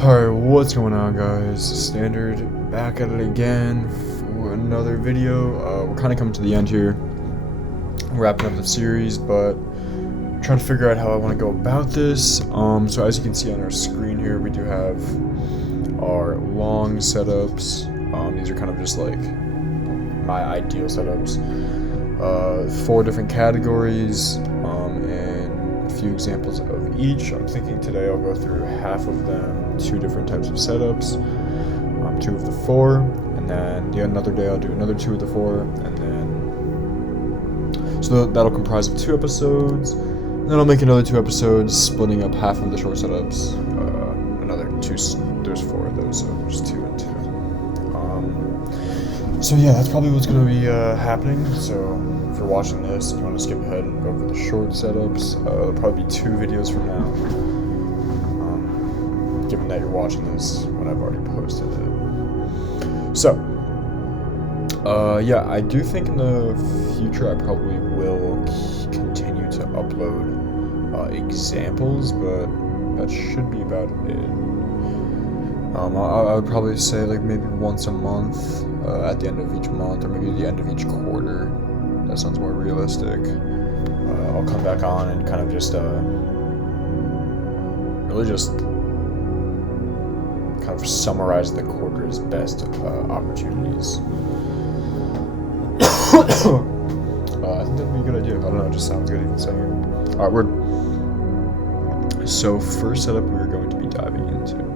Alright, what's going on, guys? Standard back at it again for another video. We're kind of coming to the end here, wrapping up the series, but trying to figure out how I want to go about this. So as you can see on our screen here, we do have our long setups. These are kind of just like my ideal setups. 4 different categories, and a few examples of each. I'm thinking today I'll go through half of them, 2 different types of setups, 2 of the 4, and then another day I'll do another 2 of the 4, and then so that'll comprise of 2 episodes. Then I'll make another 2 episodes, splitting up half of the short setups. Another 2. There's 4 of those, so just 2 and 2. So yeah, that's probably what's going to be happening. So if you're watching this and you want to skip ahead and go over the short setups, it'll probably be 2 videos from now. Given that you're watching this when I've already posted it. So, yeah, I do think in the future I probably will continue to upload examples, but that should be about it. I would probably say like maybe once a month, at the end of each month, or maybe the end of each quarter. That sounds more realistic. I'll come back on and kind of just really just kind of summarize the quarter's best opportunities. I think that'd be a good idea. I don't know, it just sounds good even saying it. Alright, so first setup we're going to be diving into.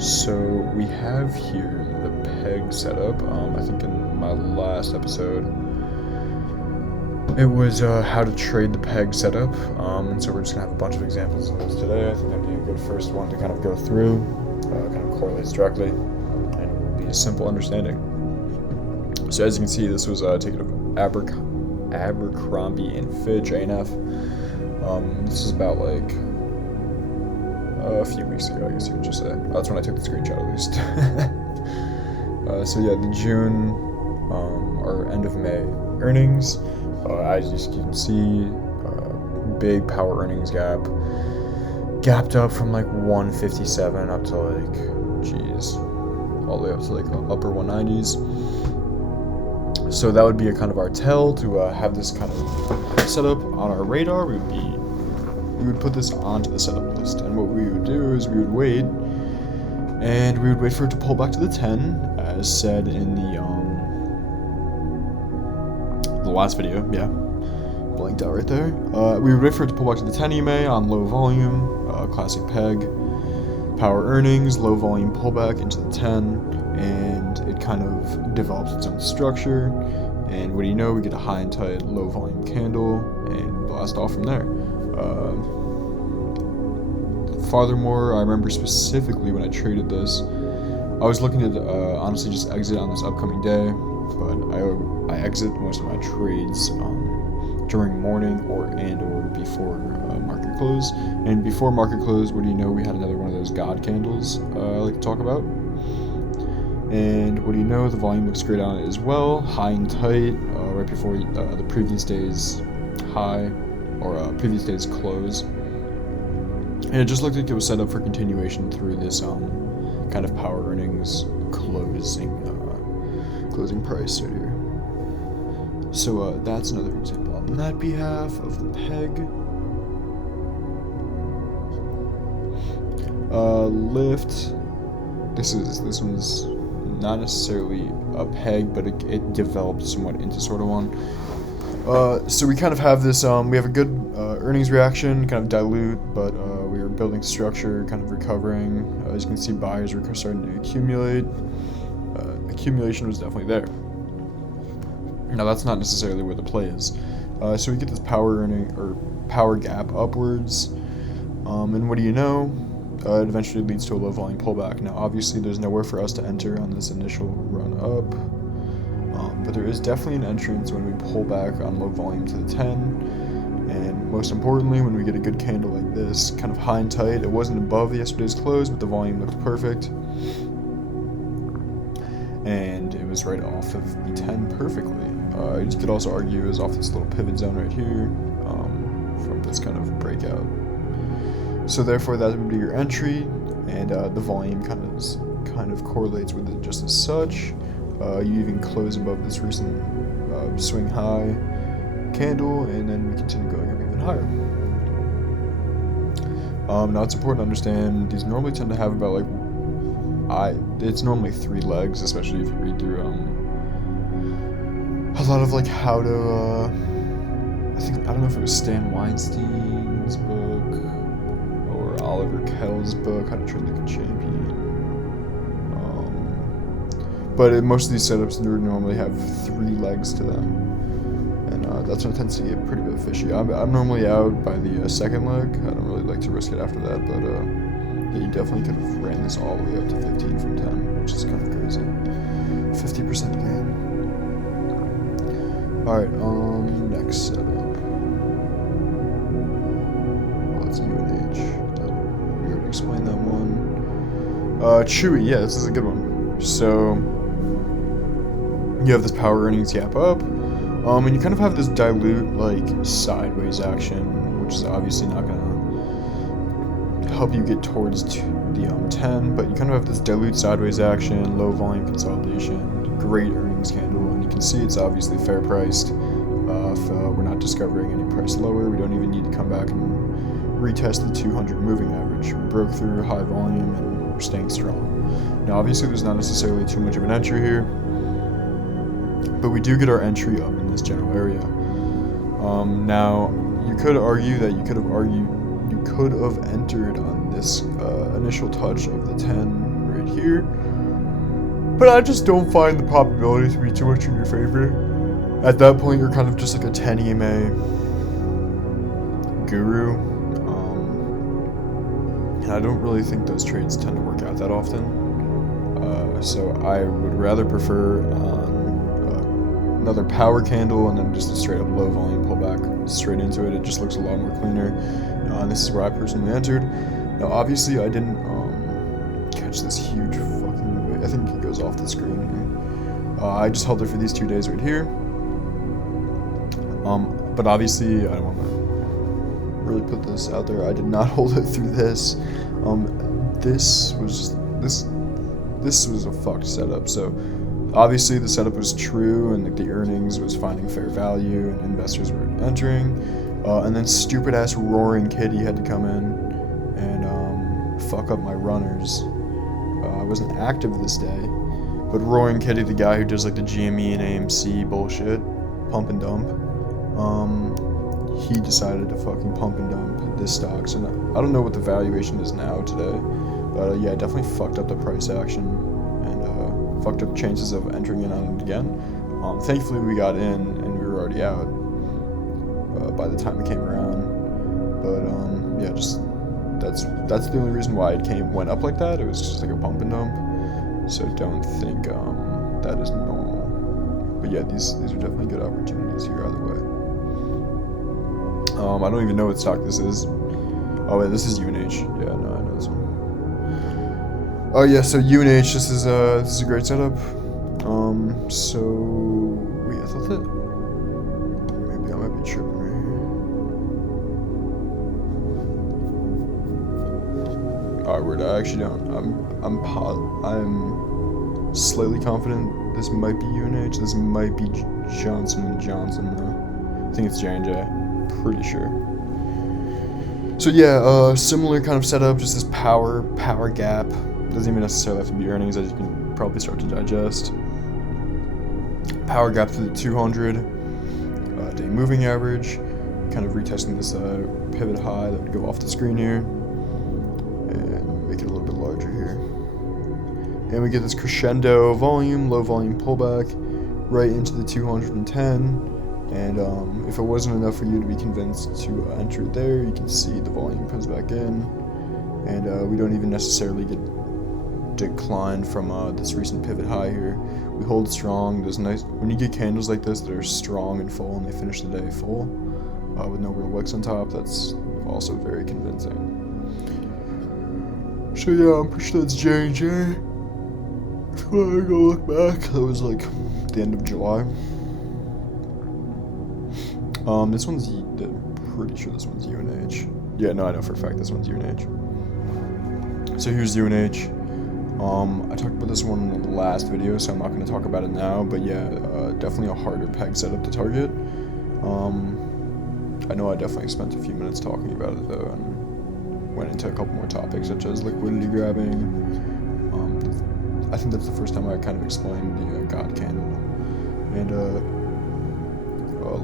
So we have here the peg setup. I think in my last episode it was how to trade the peg setup, and so we're just gonna have a bunch of examples of those today. I think that'd be a good first one to kind of go through. Kind of correlates directly, and it will be a simple understanding. So as you can see, this was taken of Abercrombie and Fitch, A&F. This is about like a few weeks ago, I guess you could just say. That's when I took the screenshot, at least. So yeah, the June or end of May earnings. As you can see, big power earnings gap. Gapped up from like 157 up to like, geez, all the way up to like upper 190s. So that would be a kind of our tell to have this kind of setup on our radar. We would put this onto the setup list, and what we would do is we would wait, and we would wait for it to pull back to the 10, as said in the last video. Yeah, blanked out right there. We would wait for it to pull back to the 10 EMA on low volume, classic peg, power earnings, low volume pullback into the 10, and it kind of develops its own structure. And what do you know? We get a high and tight, low volume candle, and blast off from there. Furthermore, I remember specifically when I traded this, I was looking to honestly just exit on this upcoming day, but I exit most of my trades during morning or before market close. And before market close, what do you know? We had another one of those God candles I like to talk about. And what do you know? The volume looks great on it as well, high and tight, right before the previous day's high or previous day's close. And it just looked like it was set up for continuation through this kind of power earnings closing price right here. So that's another example on that behalf of the peg. Lift. This one's not necessarily a peg, but it developed somewhat into sort of one. So we kind of have this, we have a good earnings reaction, kind of dilute, but we are building structure, kind of recovering. As you can see, buyers are starting to accumulate. Accumulation was definitely there. Now that's not necessarily where the play is. So we get this power gap upwards, and what do you know? It eventually leads to a low volume pullback. Now obviously there's nowhere for us to enter on this initial run up. But there is definitely an entrance when we pull back on low volume to the 10, and most importantly, when we get a good candle like this, kind of high and tight. It wasn't above yesterday's close, but the volume looked perfect, and it was right off of the 10 perfectly. You could also argue it was off this little pivot zone right here, from this kind of breakout. So therefore that would be your entry, and the volume kind of correlates with it just as such. You even close above this recent swing high candle, and then we continue going up even higher. Now it's important to understand these normally tend to have about it's normally 3 legs, especially if you read through a lot of how to I don't know if it was Stan Weinstein's book or Oliver Kell's book, How to Trade Like a Champion. But most of these setups normally have 3 legs to them, and that's when it tends to get pretty bit fishy. I'm normally out by the second leg. I don't really like to risk it after that, but yeah, you definitely could have ran this all the way up to 15 from 10, which is kind of crazy. 50% gain. Alright, next setup. Well, it's UNH. We already explained that one. Chewy, yeah, this is a good one. So you have this power earnings gap up, and you kind of have this dilute sideways action, which is obviously not gonna help you get towards the 10, but you kind of have this dilute sideways action, low volume consolidation, great earnings candle, and you can see it's obviously fair priced. If we're not discovering any price lower, we don't even need to come back and retest the 200 moving average. We broke through high volume and we're staying strong. Now obviously there's not necessarily too much of an entry here, but we do get our entry up in this general area. Now you could argue that you could have entered on this initial touch of the 10 right here, but I just don't find the probability to be too much in your favor. At that point, you're kind of just like a 10 EMA guru, and I don't really think those trades tend to work out that often. So I would rather prefer another power candle and then just a straight up low volume pullback straight into it. It just looks a lot more cleaner. And this is where I personally entered. Now obviously I didn't catch this huge fucking wave. I think it goes off the screen here. I just held it for these 2 days right here. But obviously I don't want to really put this out there. I did not hold it through this. This was a fucked setup. So obviously the setup was true, and the earnings was finding fair value, and investors were entering. And then stupid ass Roaring Kitty had to come in and fuck up my runners. I wasn't active this day, but Roaring Kitty, the guy who does the GME and AMC bullshit, pump and dump, he decided to fucking pump and dump this stock. So I don't know what the valuation is now today, but yeah, it definitely fucked up the price action and fucked up chances of entering in on it again. Thankfully we got in and we were already out by the time it came around, but yeah, just that's the only reason why it went up like that. It was just like a pump and dump, so don't think that is normal. But yeah, these are definitely good opportunities here either way. I don't even know what stock this is. Oh wait, this is UNH. Yeah, no, I know this one. Oh yeah, so UNH, this is a great setup. So wait, I thought that maybe I might be tripping right here. Alright, word, I actually don't. I'm slightly confident this might be UNH. This might be Johnson & Johnson though. I think it's J&J. Pretty sure. So yeah, similar kind of setup, just this power gap. Doesn't even necessarily have to be earnings, as you can probably start to digest. Power gap to the 200 day moving average, kind of retesting this pivot high that would go off the screen here, and make it a little bit larger here. And we get this crescendo volume, low volume pullback, right into the 210. And if it wasn't enough for you to be convinced to enter there, you can see the volume comes back in, and we don't even necessarily get declined from this recent pivot high here. We hold strong. There's nice when you get candles like this that are strong and full, and they finish the day full with no real wicks on top. That's also very convincing. So yeah, I'm pretty sure that's J&J. If I go look back, that was like the end of July. This one's, pretty sure this one's UNH. Yeah, no, I know for a fact this one's UNH. So here's UNH. I talked about this one in the last video, so I'm not going to talk about it now, but yeah, definitely a harder peg setup to target. I know I definitely spent a few minutes talking about it though, and went into a couple more topics such as liquidity grabbing. I think that's the first time I kind of explained the God candle and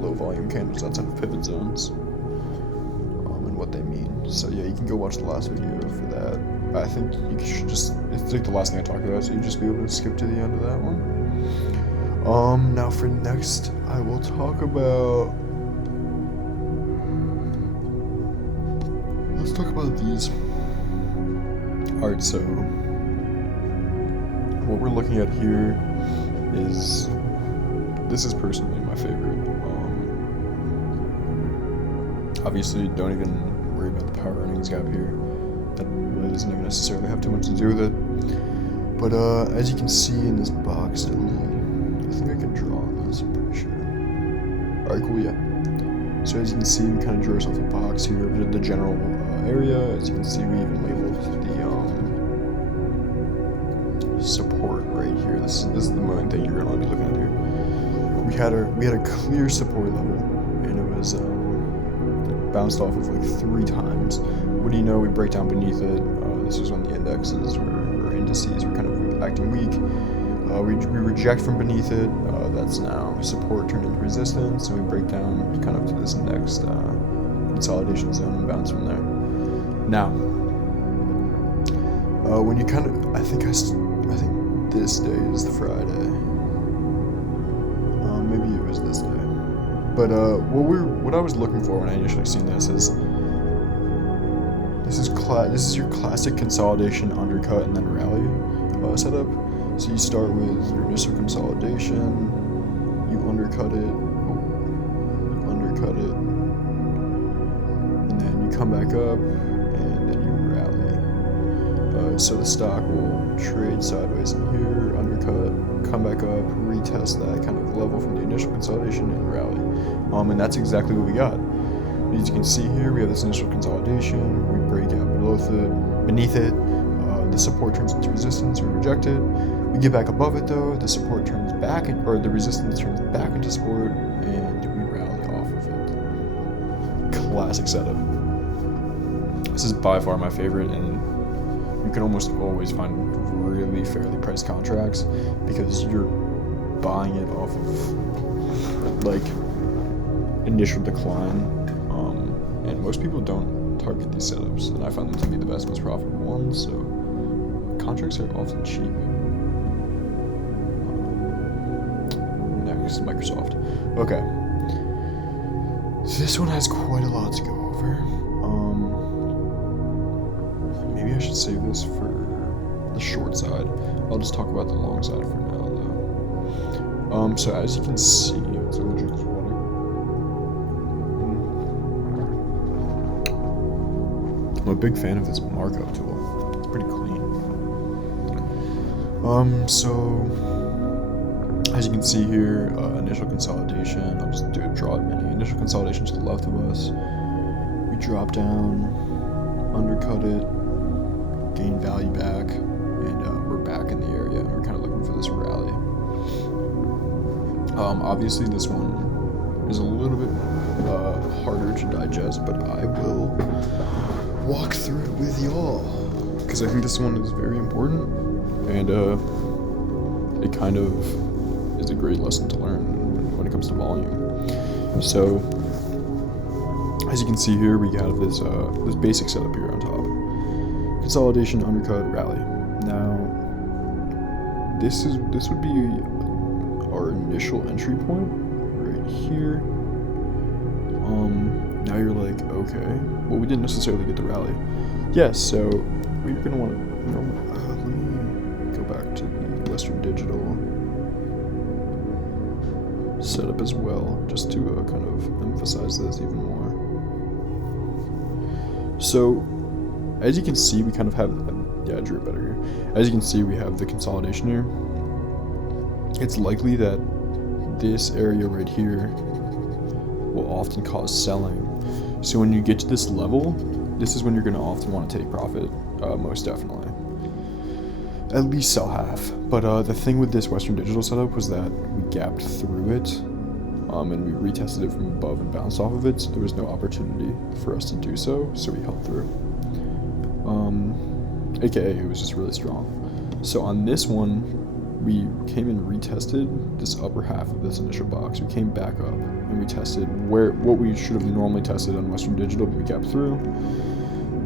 low volume candles outside of pivot zones and what they mean. So yeah, you can go watch the last video for that. I think you should just, it's like the last thing I talked about, so you just be able to skip to the end of that one. Now for next, I will talk about, let's talk about these. Alright, so what we're looking at here is, this is personally my favorite. Obviously, don't even worry about the power earnings gap here. That really doesn't even necessarily have too much to do with it. But as you can see in this box, I think I can draw this, I'm pretty sure. Alright, cool, yeah. So as you can see, we kind of drew ourselves a box here of the general area. As you can see, we even labeled the support right here. This is the main thing you're gonna want to be looking at here. We had a clear support level, and it was bounced off of like 3 times. What do you know? We break down beneath it. This is when the indexes or indices were kind of acting weak. We reject from beneath it. That's now support turned into resistance, and we break down kind of to this next consolidation zone and bounce from there. Now, when you kind of, I think this day is the Friday. Maybe it was this day. But what I was looking for when I initially seen this is your classic consolidation, undercut, and then rally setup. So you start with your initial consolidation, you undercut it, and then you come back up, and then you rally. So the stock will trade sideways in here, undercut, come back up, retest that kind of level from the initial consolidation, and rally. And that's exactly what we got. As you can see here, we have this initial consolidation, we break out beneath it, the support turns into resistance, we reject it. We get back above it though, the support turns back, or the resistance turns back into support, and we rally off of it. Classic setup. This is by far my favorite, and you can almost always find really fairly priced contracts because you're buying it off of like initial decline, and most people don't target these setups, and I find them to be the best, most profitable ones, so contracts are often cheap. Next, Microsoft. Okay. So this one has quite a lot to go over. Maybe I should save this for the short side. I'll just talk about the long side for now, though. So as you can see, let's go drink this water. I'm a big fan of this markup tool. It's pretty clean. So as you can see here, initial consolidation. I'll just draw it many. Initial consolidation to the left of us. We drop down, undercut it, gain value back, and we're back in the area, and we're kind of looking for this rally. Obviously this one is a little bit harder to digest, but I will walk through it with y'all, because I think this one is very important, and it kind of is a great lesson to learn when it comes to volume. So as you can see here, we have this basic setup here on top. Consolidation, undercut, rally. Now, this would be our initial entry point right here. Now you're like, okay, well, we didn't necessarily get the rally. Yes, so we're gonna want to, let me go back to the Western Digital setup as well, just to kind of emphasize this even more. So, as you can see, we kind of have, yeah, I drew it better here. As you can see, we have the consolidation here. It's likely that this area right here will often cause selling. So when you get to this level, this is when you're going to often want to take profit, most definitely. At least sell half. But the thing with this Western Digital setup was that we gapped through it, and we retested it from above and bounced off of it, so there was no opportunity for us to do so we held through. AKA, it was just really strong. So on this one, we came and retested this upper half of this initial box. We came back up and we tested what we should have normally tested on Western Digital, but we gapped through,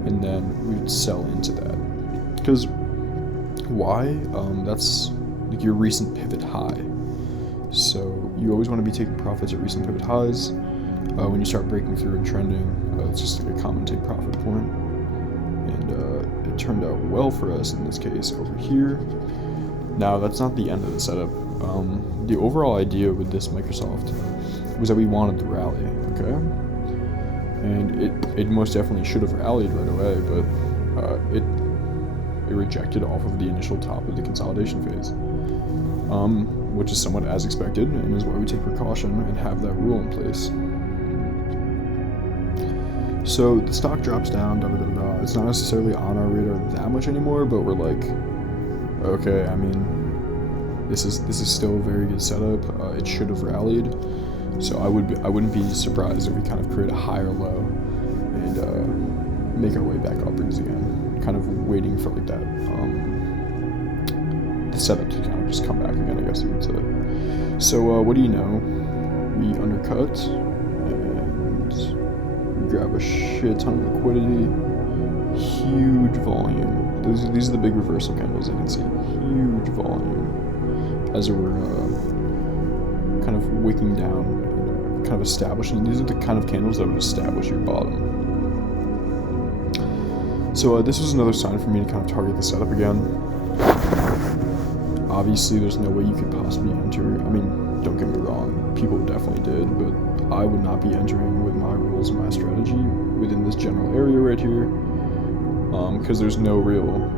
and then we would sell into that. Because why? That's like your recent pivot high. So you always want to be taking profits at recent pivot highs. When you start breaking through and trending, it's just like a common take profit point. And it turned out well for us in this case over here. Now, that's not the end of the setup. The overall idea with this Microsoft was that we wanted to rally, okay? And it most definitely should have rallied right away, but it rejected off of the initial top of the consolidation phase, which is somewhat as expected, and is why we take precaution and have that rule in place. So the stock drops down, It's not necessarily on our radar that much anymore, but we're like, okay, I mean, this is still a very good setup. It should have rallied, so I wouldn't be surprised if we kind of create a higher low and make our way back upwards again, kind of waiting for like that the setup to kind of just come back again, I guess you would say. So what do you know? We undercut and we grab a shit ton of liquidity, huge volume. These are the big reversal candles you can see. Huge volume as we're kind of wicking down, kind of establishing. These are the kind of candles that would establish your bottom. So this was another sign for me to kind of target the setup again. Obviously, there's no way you could possibly enter. I mean, don't get me wrong, people definitely did, but I would not be entering with my rules and my strategy within this general area right here. Because there's no real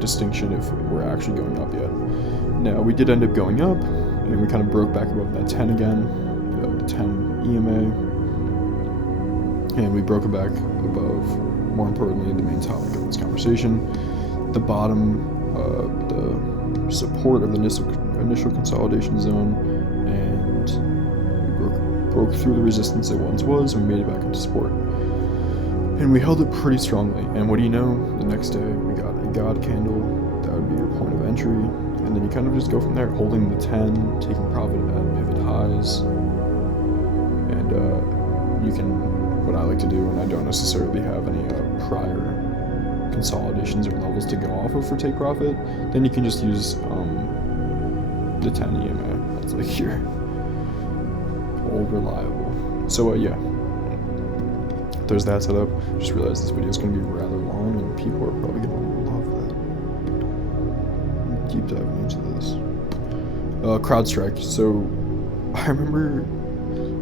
distinction if we're actually going up yet. Now, we did end up going up, and we kind of broke back above that 10 again, the 10 EMA, and we broke it back above, more importantly, the main topic of this conversation, the bottom, the support of the initial consolidation zone, and we broke through the resistance it once was, and we made it back into support. And we held it pretty strongly, and what do you know? The next day, we got a God candle. That would be your point of entry, and then you kind of just go from there, holding the 10, taking profit at pivot highs, and you can, what I like to do when I don't necessarily have any prior consolidations or levels to go off of for take profit, then you can just use the 10 EMA. That's like your old reliable. So yeah. There's that setup. Just realized this video is going to be rather long, and people are probably going to love that. Deep diving into this. CrowdStrike. So I remember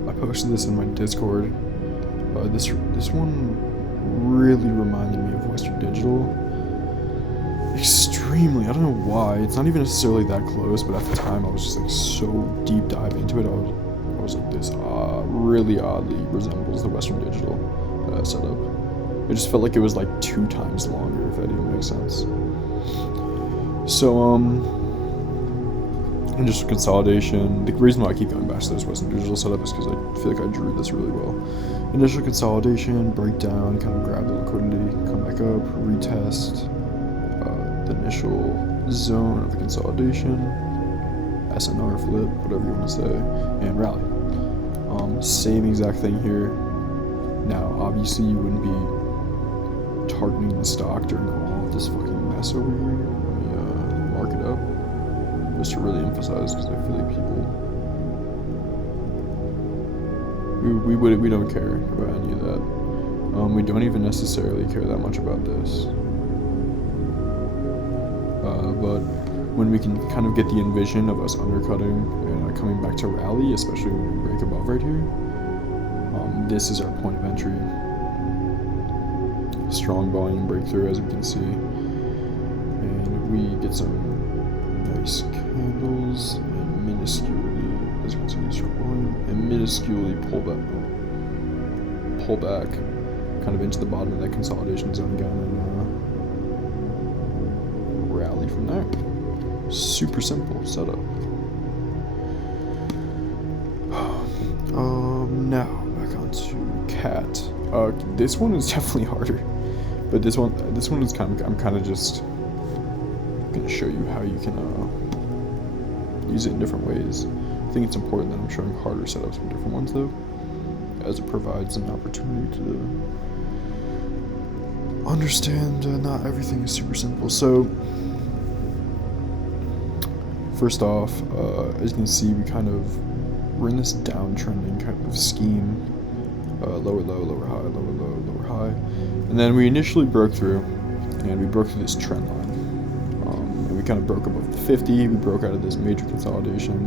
I posted this in my Discord. This one really reminded me of Western Digital. Extremely. I don't know why. It's not even necessarily that close, but at the time I was just like so deep diving into it. I was like, this really oddly resembles the Western Digital setup. It just felt like it was like 2 times longer, if that even makes sense. So initial consolidation. The reason why I keep going back to this Western Digital setup is because I feel like I drew this really well. Initial consolidation, breakdown, kind of grab the liquidity, come back up, retest the initial zone of the consolidation, SNR flip, whatever you want to say, and rally. Same exact thing here. Now, obviously, you wouldn't be targeting the stock during all of this fucking mess over here. Let me mark it up, just to really emphasize, because I feel like people, we don't care about any of that. We don't even necessarily care that much about this. But when we can kind of get the envision of us undercutting and coming back to rally, especially when we break above right here, this is our point of entry. Strong volume breakthrough, as we can see, and we get some nice candles and minusculely, as you can see, strong volume, and minusculely pull back, kind of into the bottom of that consolidation zone again and rally from there. Super simple setup. Now back onto cat. This one is definitely harder, but this one is I'm kind of just gonna show you how you can use it in different ways. I think it's important that I'm showing harder setups from different ones though, as it provides an opportunity to understand not everything is super simple. So first off, as you can see, we're in this downtrending kind of scheme. Lower low, lower high, lower low, lower high. And then we initially broke through, and we broke through this trend line. And we kind of broke above the 50, we broke out of this major consolidation,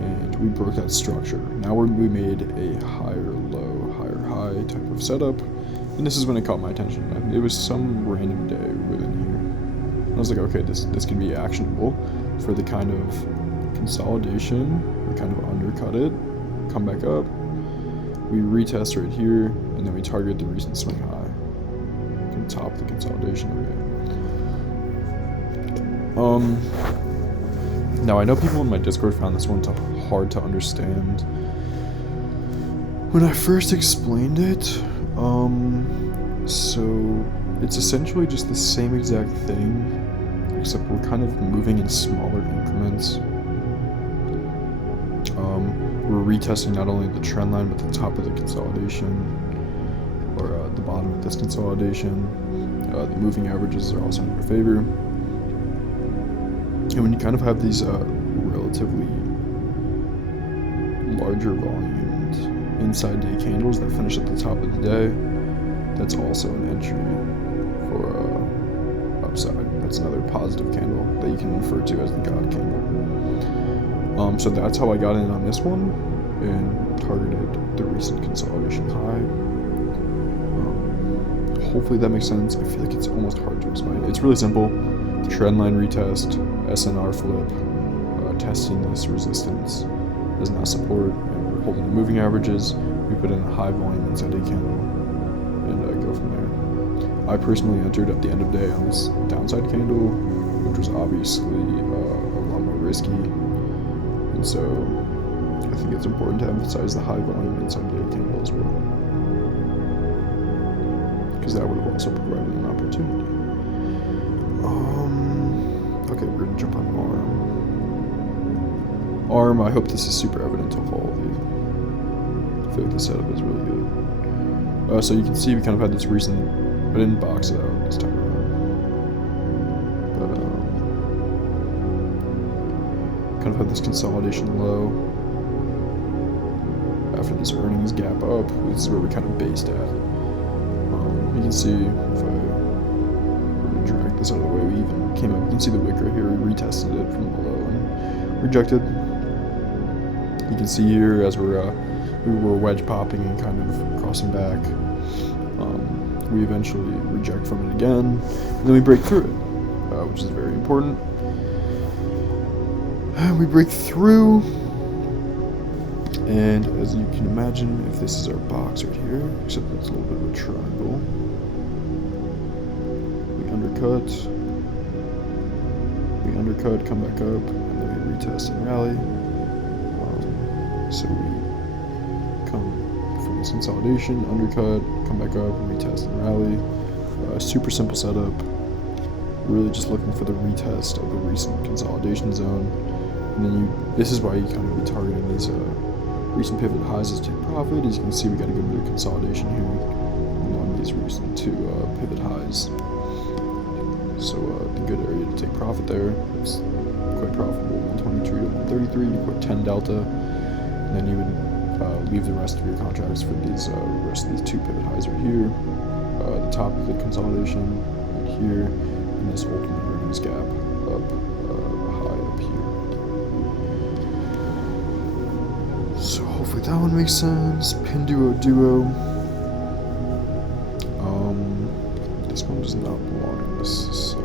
and we broke that structure. Now we made a higher low, higher high type of setup, and this is when it caught my attention. It was some random day within here. I was like, okay, this can be actionable for the kind of consolidation. We kind of undercut it, come back up, we retest right here, and then we target the recent swing high. Can top the consolidation area. Now I know people in my Discord found this one hard to understand when I first explained it. So it's essentially just the same exact thing, except we're kind of moving in smaller increments. We're retesting not only the trend line, but the top of the consolidation, or the bottom of this consolidation. The moving averages are also in our favor. And when you kind of have these relatively larger volumed inside day candles that finish at the top of the day, that's also an entry for upside. That's another positive candle that you can refer to as the God candle. So that's how I got in on this one and targeted the recent consolidation high. Hopefully that makes sense. I feel like it's almost hard to explain. It's really simple. Trend line retest, SNR flip, testing this resistance as now support, and we're holding the moving averages. We put in a high volume inside day candle and go from there. I personally entered at the end of day on this downside candle, which was obviously a lot more risky. And so I think it's important to emphasize the high volume inside day candle as well, because that would have also provided an opportunity. Okay, we're gonna jump on ARM. I hope this is super evident to all of you. I feel like the setup is really good. So you can see we kind of had this recent, I didn't box it out this time around, but kind of had this consolidation low. After this earnings gap up, this is where we kind of based at. You can see if I were to drag this out of the way, we even came up. You can see the wick right here. We retested it from below and rejected. You can see here as we were wedge popping and kind of crossing back. We eventually reject from it again, and then we break through it, which is very important. We break through, and as you can imagine, if this is our box right here, except it's a little bit of a triangle, we undercut, come back up, and then we retest and rally. So we come from this consolidation, undercut, come back up, and retest and rally. Super simple setup. Really just looking for the retest of the recent consolidation zone, and then this is why you kind of be targeting these recent pivot highs as take profit. As you can see, we got a good bit of consolidation here along these recent two pivot highs. So a good area to take profit there. It's quite profitable, 123 to 133. You put 10 delta, and then you would leave the rest of your contracts for these rest of these two pivot highs right here. The top of the consolidation right here, and this ultimate earnings gap up high up here. So hopefully that one makes sense. Pinduo Duo. This one does not belong on this side.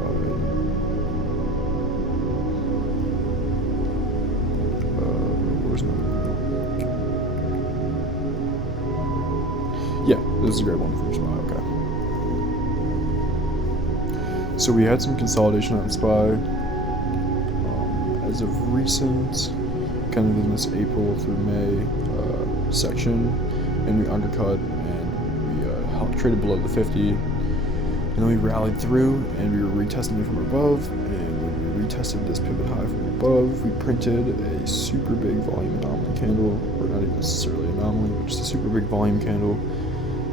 Where's my? Yeah, This is a great one for SPY, okay. So we had some consolidation on SPY. As of recent, kind of in this April through May section, and we undercut and we traded below the 50, and then we rallied through and we were retesting it from above, and when we retested this pivot high from above, we printed a super big volume anomaly candle, or not even necessarily anomaly, but just a super big volume candle,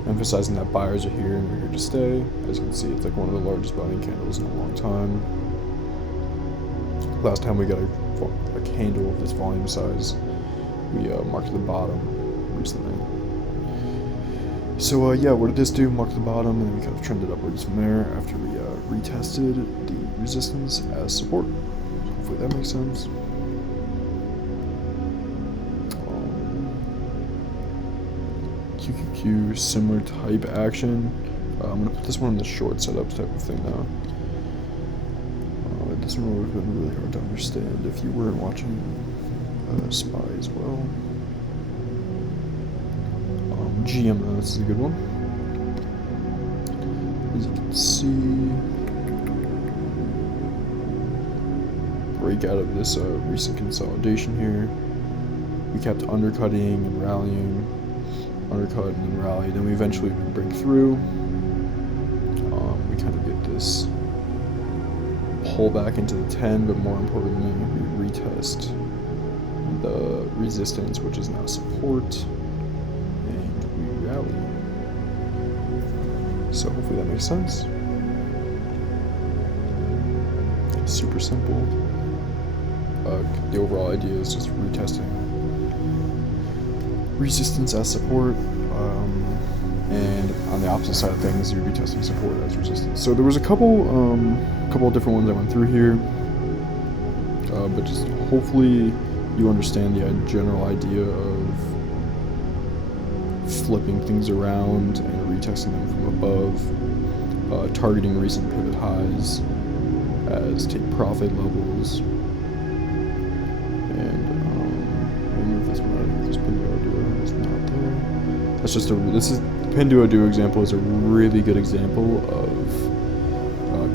emphasizing that buyers are here and we're here to stay. As you can see, it's like one of the largest buying candles in a long time. Last time we got a candle of this volume size, we marked the bottom recently. So yeah, what did this do? Marked the bottom, and then we kind of trended upwards from there after we retested the resistance as support. Hopefully that makes sense. QQQ, similar type action. I'm gonna put this one in the short setup type of thing now. This one would have been really hard to understand if you weren't watching SPY as well. GMO, this is a good one. As you can see, break out of this recent consolidation here. We kept undercutting and rallying, undercut and then rally, then we eventually break through. We kind of get this pull back into the 10, but more importantly, we retest the resistance, which is now support, and we rally. So hopefully that makes sense. Super simple. The overall idea is just retesting resistance as support, and on the opposite side of things, you'd be testing support as resistance. So there was a couple of different ones I went through here, but just hopefully you understand the general idea of flipping things around and retesting them from above, targeting recent pivot highs as take profit levels, and remove this one out because Pinduoduo is not there. That's just this Pinduoduo example is a really good example of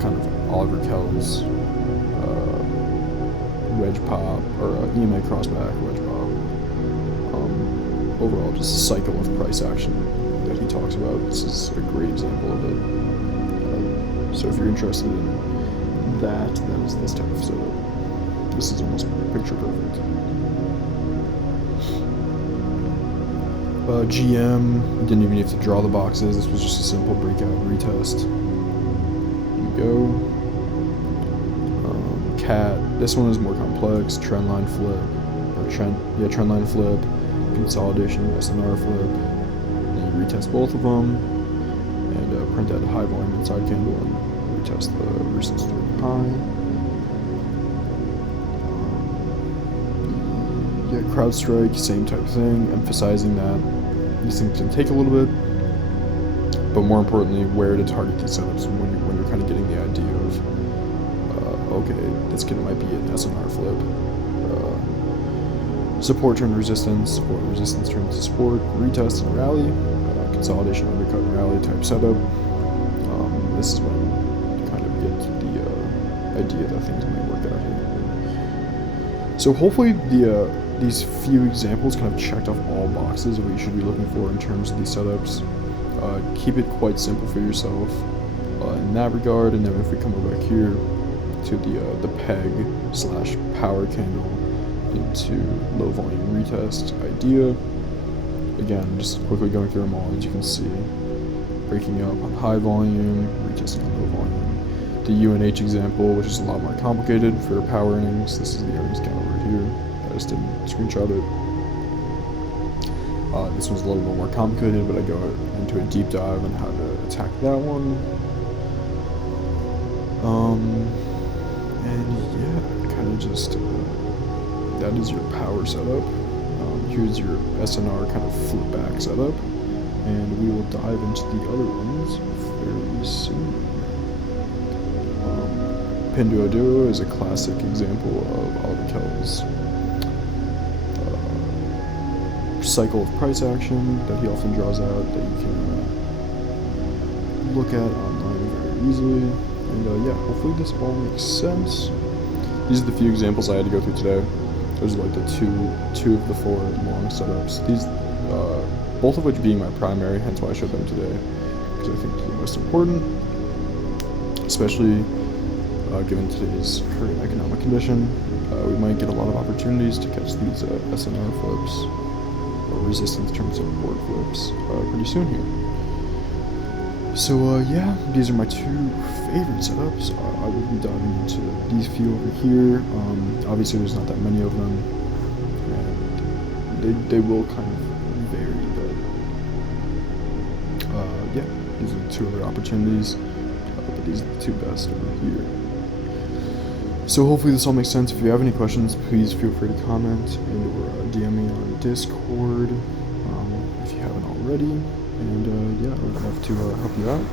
kind of Oliver Kells wedge pop, or EMA crossback wedge pop. Overall, just a cycle of price action that he talks about. This is a great example of it. So if you're interested in that is this type of setup. This is almost picture perfect. GM, we didn't even have to draw the boxes. This was just a simple breakout retest. Here we go. CAT, this one is more complex. Trendline flip, or trendline flip, consolidation, SNR flip. Then you retest both of them, and print out a high volume inside candle and retest the resistance high. Yeah, CrowdStrike, same type of thing, emphasizing that these things can take a little bit, but more importantly, where to target these setups when you're kind of getting the idea of, okay, this might be an SNR flip, support turn to resistance, or resistance turn to support, retest and rally, consolidation, undercut, and rally type setup. This is when you kind of get the idea that things may work out here. So hopefully these few examples kind of checked off all boxes of what you should be looking for in terms of these setups. Keep it quite simple for yourself in that regard, and then if we come over back here to the peg / power candle into low volume retest idea, again, just quickly going through them all, as you can see, breaking up on high volume, retesting on low volume. The UNH example, which is a lot more complicated for power earnings. This is the earnings candle right here. I just didn't screenshot it. This one's a little bit more complicated, but I go into a deep dive on how to attack that one. And yeah, kind of just that is your power setup. Here's your SNR kind of flip back setup, and we will dive into the other ones fairly soon. Pinduoduo is a classic example of Oliver Kells' cycle of price action that he often draws out, that you can look at online very easily. And yeah, hopefully this all makes sense. These are the few examples I had to go through today. Those are like the two of the 4 long setups. These, both of which being my primary, hence why I showed them today, because I think they're the most important, especially given today's current economic condition. We might get a lot of opportunities to catch these SNR flips, or resistance term support flips, pretty soon here. So yeah, these are my 2 favorite setups. I will be diving into these few over here. Obviously there's not that many of them, and they will kind of vary, but yeah, these are the 2 other opportunities, but these are the 2 best over here. So hopefully this all makes sense. If you have any questions, please feel free to comment and or DM me on Discord if you haven't already. And yeah, I would love to help you out.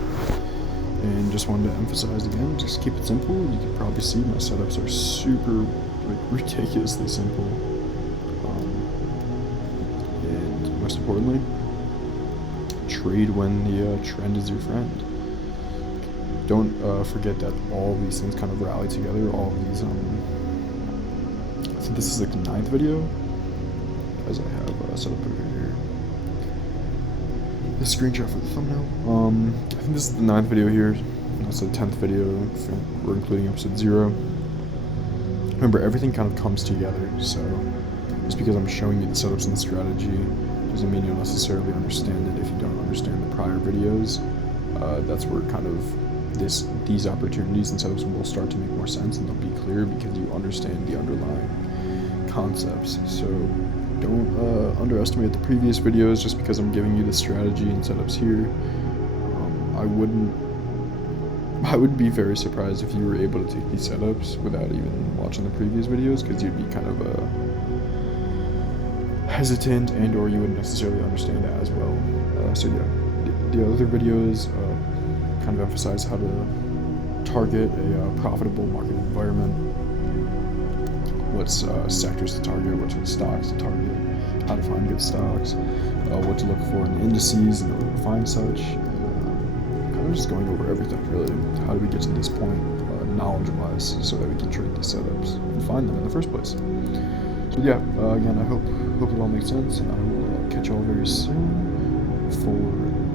And just wanted to emphasize again, just keep it simple. You can probably see my setups are super, like, ridiculously simple. And most importantly, trade when the trend is your friend. Don't forget that all these things kind of rally together. All of these, I think this is like the 9th video, as I have set up over here. The screenshot for the thumbnail. I think this is the 9th video here. That's the 10th video. We're including episode 0. Remember, everything kind of comes together. So just because I'm showing you the setups and the strategy doesn't mean you'll necessarily understand it if you don't understand the prior videos. That's where kind of these opportunities and setups will start to make more sense, and they'll be clear because you understand the underlying concepts. So don't underestimate the previous videos just because I'm giving you the strategy and setups here. I would be very surprised if you were able to take these setups without even watching the previous videos, because you'd be kind of hesitant and or you wouldn't necessarily understand it as well. So yeah, the other videos kind of emphasize how to target a profitable market environment, what sectors to target, what stocks to target, how to find good stocks, what to look for in the indices in order to find such. Kind of just going over everything, really. How do we get to this point, knowledge-wise, so that we can trade these setups and find them in the first place. So yeah, again, I hope it all makes sense, and I will catch you all very soon for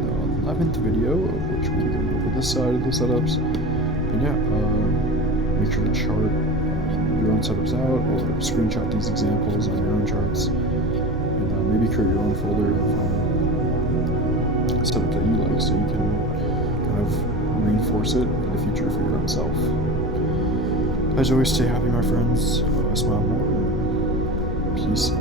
the 11th video, of which we'll be going over this side of the setups. And yeah, make sure to chart your own setups out, or screenshot these examples on your own charts, and maybe create your own folder of setup that you like, so you can kind of reinforce it in the future for your own self. As always, stay happy, my friends. Smile more. Peace.